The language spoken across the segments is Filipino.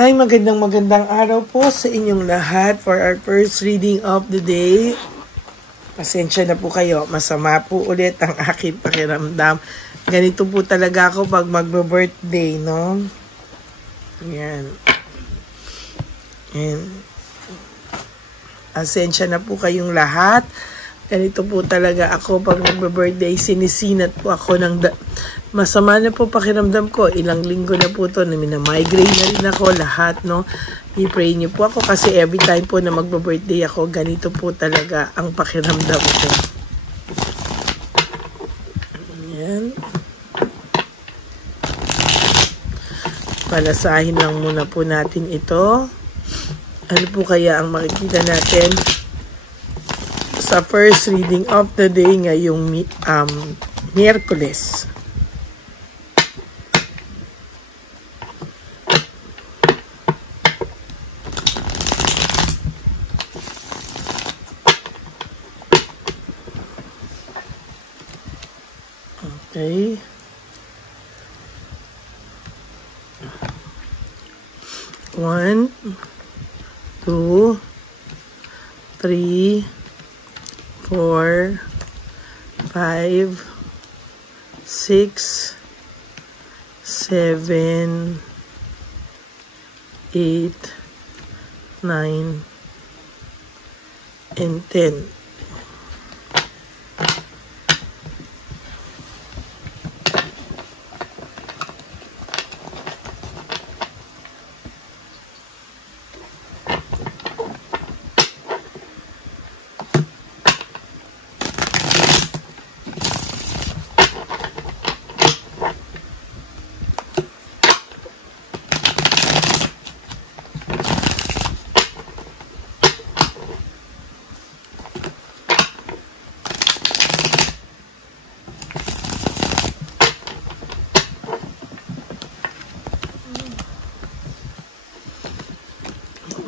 Hi, magandang araw po sa inyong lahat for our first reading of the day. Pasensya na po kayo, masama po ulit ang aking pakiramdam. Ganito po talaga ako pag magbe-birthday, no? Yan. And pasensya na po kayong lahat. Ganito po talaga ako pag magbe-birthday. Sinisinat po ako ng masama na po pakiramdam ko. Ilang linggo na po to na migrate na rin ako lahat, no? I-pray niyo po ako kasi every time po na magbe-birthday ako, ganito po talaga ang pakiramdam ko. Ayan. Palasahin lang muna po natin ito. Ano po kaya ang makikita natin sa first reading of the day ngayong Miyerkules? Okay. One, two, three, 4, 5, 6, 7, 8, 9, and 10.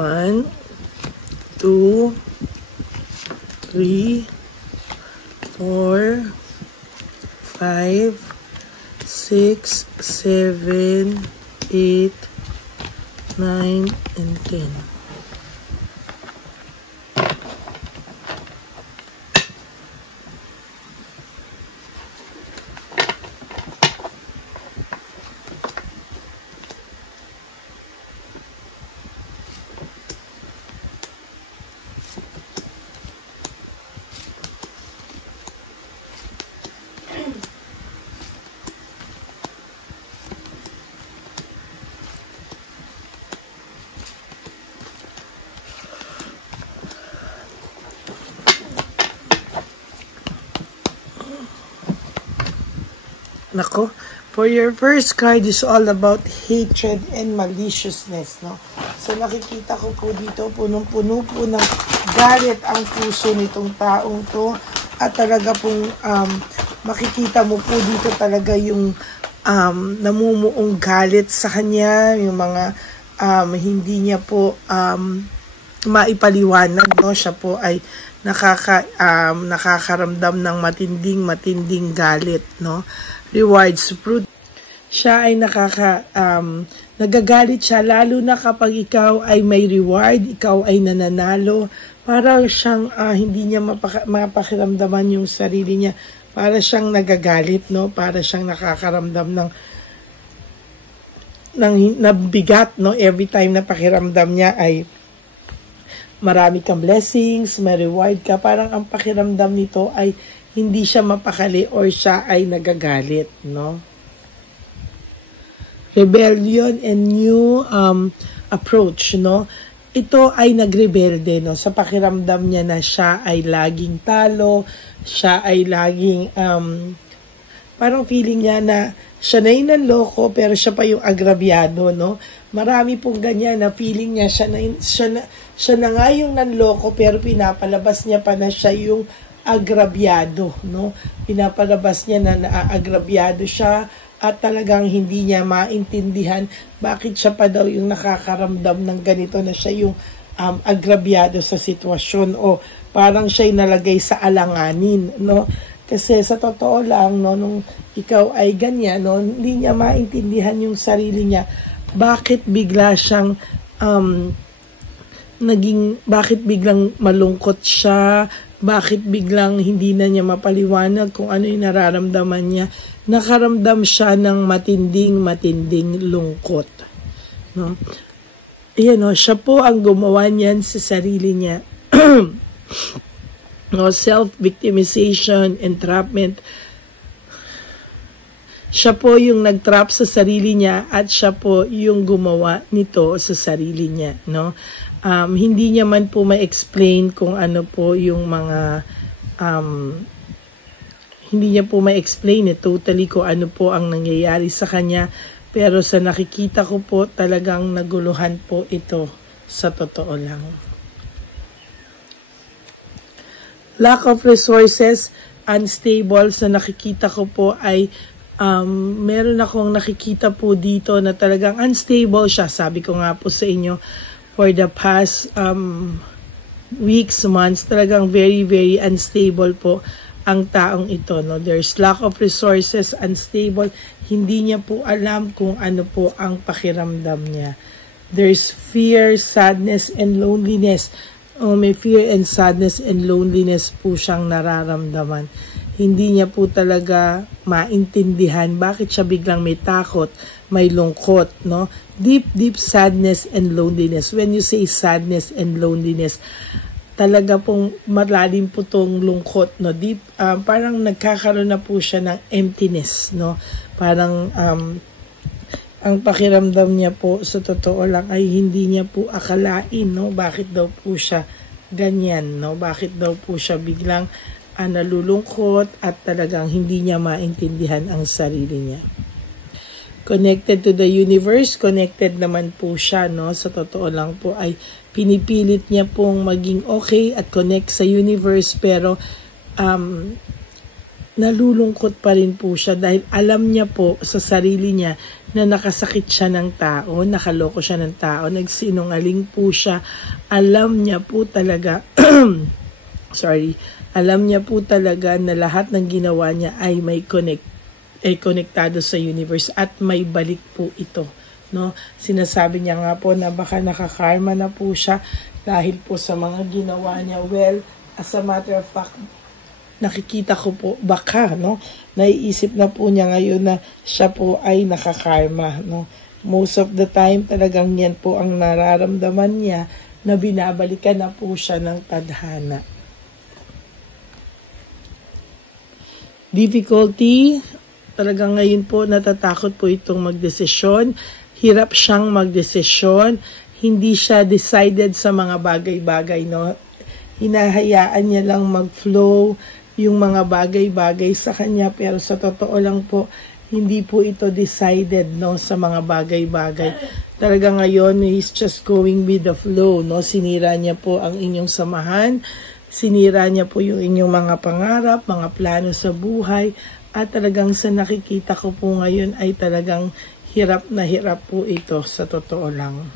One, 2, 3, 4, 5, 6, 7, 8, 9, and 10. Nako, for your first card is all about hatred and maliciousness, no? So nakikita ko po dito, punong-puno po ng galit ang puso nitong taong to. At talaga pong makikita mo po dito talaga yung namumuong galit sa kanya, yung mga hindi niya po maipaliwanag, no? Siya po ay nakakaramdam ng matinding galit, no? Rewards fruit. Siya ay nagagalit siya lalo na kapag ikaw ay may reward, ikaw ay nananalo. Para siyang hindi niya mapakiramdaman yung sarili niya. Para siyang nagagalit, no? Para siyang nakakaramdam ng bigat, no? Every time na pakiramdam niya ay marami kang blessings, may reward ka. Parang ang pakiramdam nito ay hindi siya mapakali or siya ay nagagalit, no? Rebellion and new approach, no? Ito ay nagrebelde, no? Sa pakiramdam niya na siya ay laging talo, siya ay laging parang feeling niya na siya na yung nanloko pero siya pa yung agrabyado, no? Marami pong ganyan na feeling niya siya na nga yung nanloko pero pinapalabas niya pa na siya yung agrabyado, no? Pinapalabas niya na naagrabyado siya at talagang hindi niya maintindihan bakit siya pa daw yung nakakaramdam ng ganito na siya yung agrabyado sa sitwasyon o parang siya'y nalagay sa alanganin, no? Kasi sa totoo lang, no, nung ikaw ay ganyan, no, hindi niya maintindihan yung sarili niya bakit bigla siyang bakit biglang malungkot siya, bakit biglang hindi na niya mapaliwanag kung ano yung nararamdaman niya. Nakaramdam siya ng matinding lungkot. No? Ayan, no, siya po ang gumawa niyan sa sarili niya. No, self-victimization, entrapment. Siya po yung nag-trap sa sarili niya at siya po yung gumawa nito sa sarili niya. No? Hindi niya man po ma-explain kung ano po yung mga hindi niya po ma-explain totally kung ano po ang nangyayari sa kanya, pero sa nakikita ko po talagang naguluhan po ito sa totoo lang. Lack of resources, unstable, sa nakikita ko po ay meron akong nakikita po dito na talagang unstable siya. Sabi ko nga po sa inyo, for the past weeks, months, talagang very unstable po ang taong ito. No? There's lack of resources, unstable. Hindi niya po alam kung ano po ang pakiramdam niya. There's fear, sadness, and loneliness. May fear and sadness and loneliness po siyang nararamdaman. Hindi niya po talaga maintindihan bakit siya biglang may takot, may lungkot, no? Deep sadness and loneliness. When you say sadness and loneliness, talaga pong malalim po tong lungkot, no? Deep, parang nagkakaroon na po siya ng emptiness, no? Parang ang pakiramdam niya po sa totoo lang ay hindi niya po akalain, no? Bakit daw po siya ganyan, no? Bakit daw po siya biglang nalulungkot at talagang hindi niya maintindihan ang sarili niya. Connected to the universe, connected naman po siya, no? Sa totoo lang po ay pinipilit niya pong maging okay at connect sa universe, pero nalulungkot pa rin po siya dahil alam niya po sa sarili niya na nakasakit siya ng tao, nakaloko siya ng tao, nagsinungaling po siya. Alam niya po talaga alam niya po talaga na lahat ng ginawa niya ay may konektado sa universe at may balik po ito, no? Sinasabi niya nga po na baka nakakarma na po siya dahil po sa mga ginawa niya. Well, as a matter of fact, nakikita ko po baka, no? Naiisip na po niya ngayon na siya po ay nakakarma, no? Most of the time talagang yan po ang nararamdaman niya, na binabalikan na po siya ng tadhana. Difficulty, talagang ngayon po natatakot po itong magdesisyon. Hirap siyang magdesisyon. Hindi siya decided sa mga bagay-bagay, no? Hinahayaan niya lang mag-flow yung mga bagay-bagay sa kanya, pero sa totoo lang po, hindi po ito decided, no, sa mga bagay-bagay. Talaga ngayon, he's just going with the flow, no? Sinira niya po ang inyong samahan. Sinira niya po yung inyong mga pangarap, mga plano sa buhay, at talagang sa nakikita ko po ngayon ay talagang hirap na hirap po ito sa totoo lang.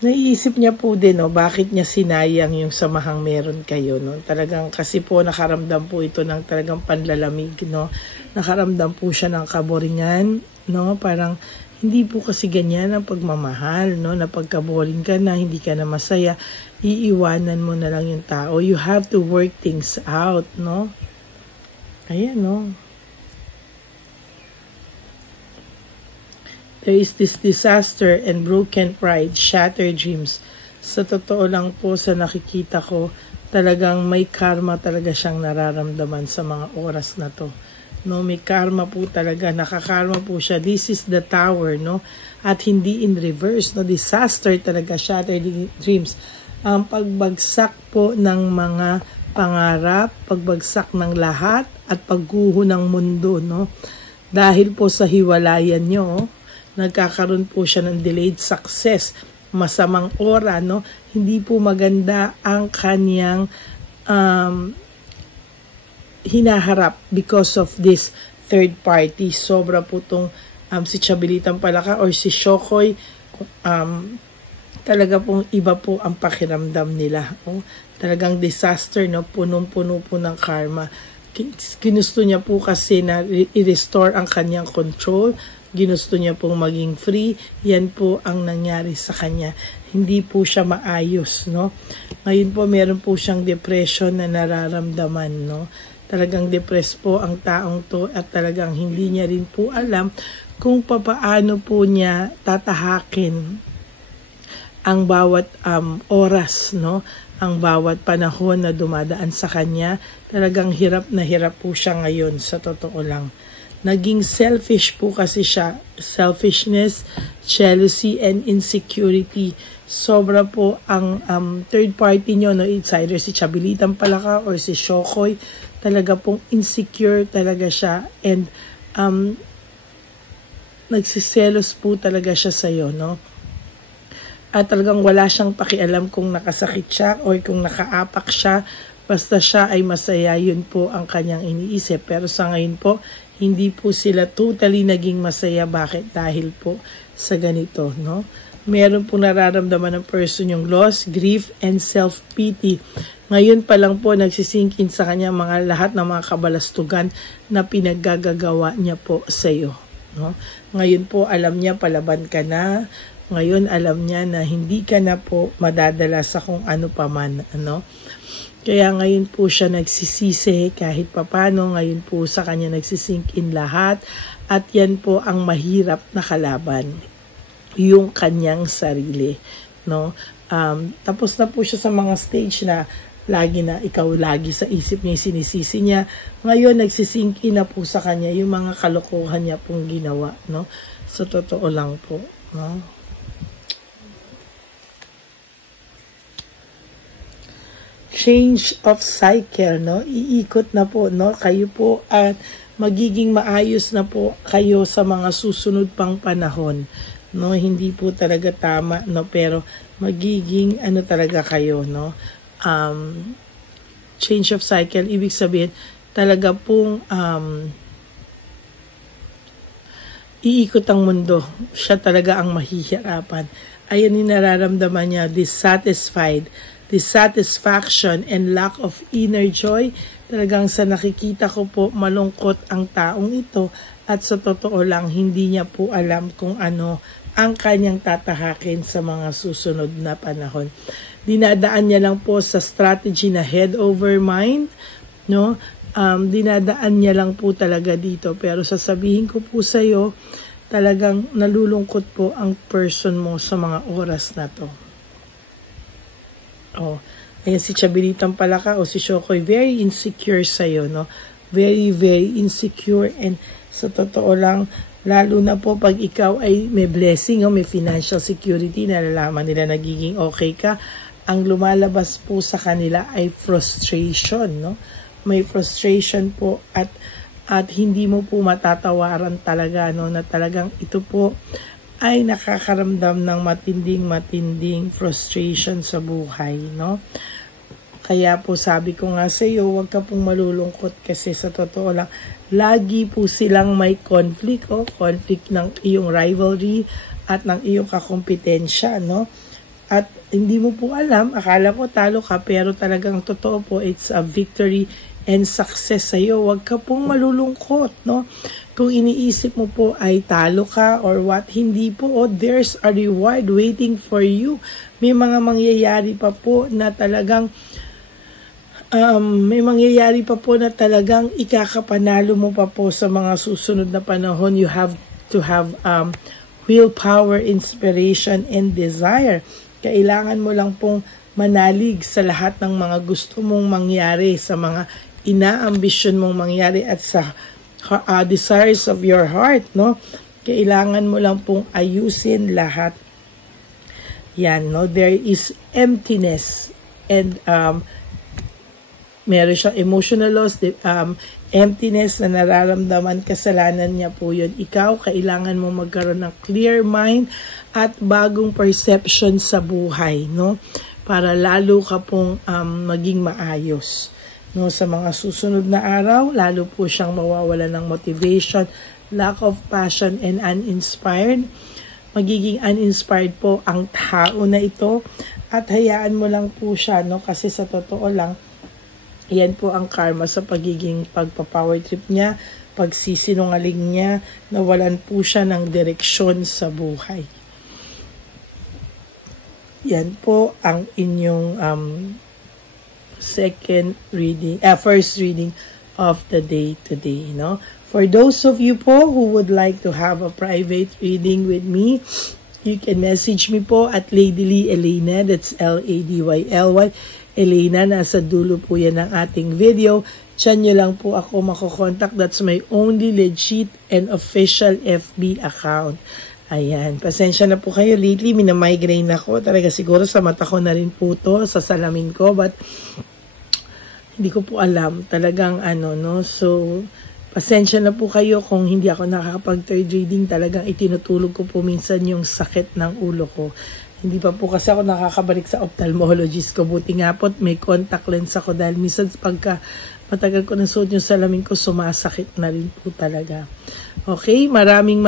Naiisip niya po din, no, bakit niya sinayang yung samahang meron kayo, no? Talagang kasi po nakaramdam po ito ng talagang panlalamig, no? Nakaramdam po siya ng kaboringan, no? Parang hindi po kasi ganyan ang pagmamahal, no? Na pagkaboring ka na, hindi ka na masaya, iiwanan mo na lang yung tao. You have to work things out, no? Ayan, no? There is this disaster and broken pride, shattered dreams. Sa totoo lang po, sa nakikita ko, talagang may karma talaga siyang nararamdaman sa mga oras na to. No, may karma po talaga, nakakarma po siya. This is the tower, no? At hindi in reverse, no? Disaster talaga, shattered dreams. Ang pagbagsak po ng mga pangarap, pagbagsak ng lahat, at pagguho ng mundo, no? Dahil po sa hiwalayan nyo, nagkakaroon po siya ng delayed success, masamang ora, no? Hindi po maganda ang kanyang hinaharap because of this third party. Sobra po itong si Chabelitang Palaka or si Shokoy, talaga pong iba po ang pakiramdam nila. Oh, talagang disaster, no? Punong-puno po ng karma. Ginusto niya po kasi na i-restore ang kanyang control, ginusto niya pong maging free. Yan po ang nangyari sa kanya. Hindi po siya maayos, no? Ngayon po meron po siyang depression na nararamdaman, no? Talagang depressed po ang taong to at talagang hindi niya rin po alam kung papaano po niya tatahakin ang bawat oras, no? Ang bawat panahon na dumadaan sa kanya. Talagang hirap na hirap po siya ngayon, sa totoo lang. Naging selfish po kasi siya. Selfishness, jealousy, and insecurity. Sobra po ang third party nyo, no? It's either si Chabilitang Palaka or si Shokoy. Talaga pong insecure talaga siya. And nagsiselos po talaga siya sa'yo, no? At talagang wala siyang pakialam kung nakasakit siya o kung nakaapak siya. Basta siya ay masaya, yun po ang kanyang iniisip. Pero sa ngayon po, hindi po sila totally naging masaya. Bakit? Dahil po sa ganito, no? Meron po nararamdaman ng person yung loss, grief, and self-pity. Ngayon pa lang po nagsisingkin sa kanya lahat ng mga kabalastugan na pinaggagawa niya po sa iyo, no? Ngayon po alam niya palaban ka na. Ngayon alam niya na hindi ka na po madadala sa kung ano pa man, ano? Kaya ngayon po siya nagsisisi kahit papano. Ngayon po sa kanya nagsisingkin lahat. At yan po ang mahirap na kalaban, yung kanyang sarili, no? Tapos na po siya sa mga stage na ikaw lagi sa isip niya, sinisisi niya. Ngayon nagsisingkin na po sa kanya yung mga kalokohan niya pong ginawa, no? Sa totoo lang po, no? Change of cycle, no? Iikot na po, no? Kayo po at magiging maayos na po kayo sa mga susunod pang panahon, no? Hindi po talaga tama, no? Pero magiging ano talaga kayo, no? Change of cycle, ibig sabihin talaga pong iikot ang mundo. Siya talaga ang mahihirapan. Ayan yung nararamdaman niya, dissatisfaction and lack of inner joy. Talagang sa nakikita ko po, malungkot ang taong ito at sa totoo lang, hindi niya po alam kung ano ang kanyang tatahakin sa mga susunod na panahon. Dinadaan niya lang po sa strategy na head over mind, no? Dinadaan niya lang po talaga dito. Pero sasabihin ko po sa iyo, talagang nalulungkot po ang person mo sa mga oras na to. Oh, ayan si Chabilitang Palaka o si Shokoy, very insecure sa'yo, no? Very, very insecure. And sa totoo lang, lalo na po pag ikaw ay may blessing o may financial security, nalalaman nila nagiging okay ka, ang lumalabas po sa kanila ay frustration, no? May frustration po at hindi mo po matatawaran talaga, no? Na talagang ito po ay nakakaramdam ng matinding frustration sa buhay, no? Kaya po sabi ko nga sa iyo, huwag ka pong malulungkot kasi sa totoo lang, lagi po silang may conflict, conflict ng iyong rivalry at ng iyong kakompetensya, no? At hindi mo po alam, akala mo talo ka, pero talagang totoo po, it's a victory and success sa iyo. Huwag ka pong malulungkot, no? Kung iniisip mo po ay talo ka or what, hindi po, there's a reward waiting for you. May mga mangyayari pa po na talagang ikakapanalo mo pa po sa mga susunod na panahon. You have to have willpower, inspiration, and desire. Kailangan mo lang pong manalig sa lahat ng mga gusto mong mangyari, sa mga inaambisyon mong mangyari at sa desires of your heart, no? Kailangan mo lang pong ayusin lahat. Yan, no? There is emptiness and meron siyang emotional loss, emptiness na nararamdaman, kasalanan niya po yun. Ikaw, kailangan mo magkaroon ng clear mind at bagong perception sa buhay, no? Para lalo ka pong maging maayos, no? Sa mga susunod na araw, lalo po siyang mawawala ng motivation, lack of passion, and uninspired. Magiging uninspired po ang tao na ito at hayaan mo lang po siya, no? Kasi sa totoo lang, yan po ang karma sa pagiging pagpa-power trip niya. pagsisinungaling niya, nawalan po siya ng direksyon sa buhay. Yan po ang inyong first reading of the day today, no? For those of you po who would like to have a private reading with me, you can message me po at Lady Lee Elena, that's Ladyly, Elena, nasa dulo po yan ng ating video. Diyan nyo lang po ako makokontak. That's my only legit and official FB account. Ayan, pasensya na po kayo. Lately, minamigraine ako. Talaga siguro sa mata ko na rin po to, sa salamin ko. But, hindi ko po alam. Talagang no. So, pasensya na po kayo kung hindi ako nakakapag third reading. Talagang itinutulog ko po minsan yung sakit ng ulo ko. Hindi pa po kasi ako nakakabalik sa ophthalmologist ko. Buti nga po, may contact lens ako dahil minsan pagka matagal ko nasuot yung salamin ko, sumasakit na rin po talaga. Okay, maraming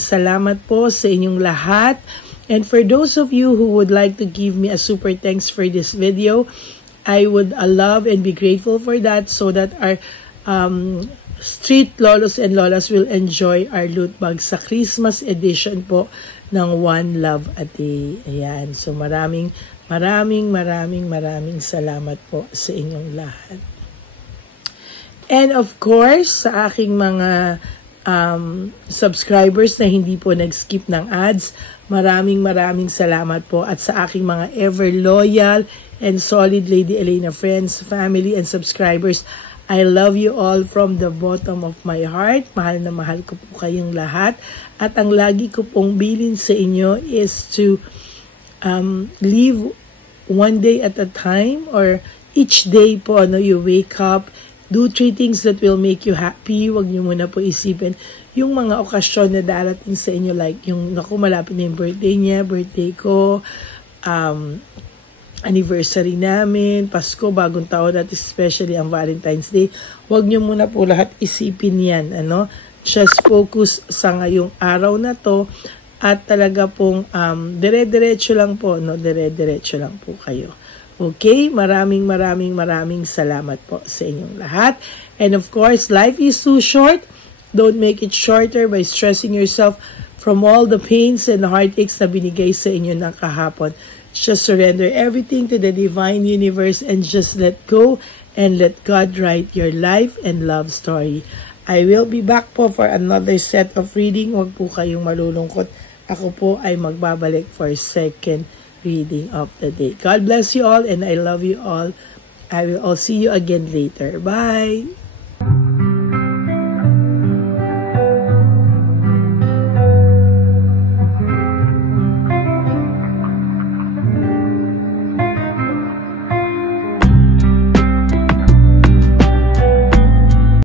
salamat po sa inyong lahat. And for those of you who would like to give me a super thanks for this video, I would love and be grateful for that so that our street lolos and lolas will enjoy our loot bag sa Christmas edition po ng One Love a Day. Ayan. So maraming salamat po sa inyong lahat. And of course, sa aking mga subscribers na hindi po nag-skip ng ads, maraming salamat po. At sa aking mga ever loyal and solid Lady Elena friends, family, and subscribers, I love you all from the bottom of my heart. Mahal na mahal ko po kayong lahat. At ang lagi ko pong bilin sa inyo is to live one day at a time, or each day po, you wake up, do 3 things that will make you happy. Huwag niyo muna po isipin yung mga okasyon na darating sa inyo, like yung malapit na yung birthday niya, birthday ko, anniversary namin, Pasko, bagong taon, at especially ang Valentine's Day. Huwag niyo muna po lahat isipin yan, just focus sa ngayong araw na to, at talaga pong dire-diretso lang po, dire-diretso lang po kayo. Okay, maraming salamat po sa inyong lahat. And of course, life is too short. Don't make it shorter by stressing yourself from all the pains and heartaches na binigay sa inyo ng kahapon. Just surrender everything to the divine universe and just let go and let God write your life and love story. I will be back po for another set of reading. Huwag po kayong malulungkot. Ako po ay magbabalik for second reading of the day. God bless you all and I love you all. I will all see you again later. Bye!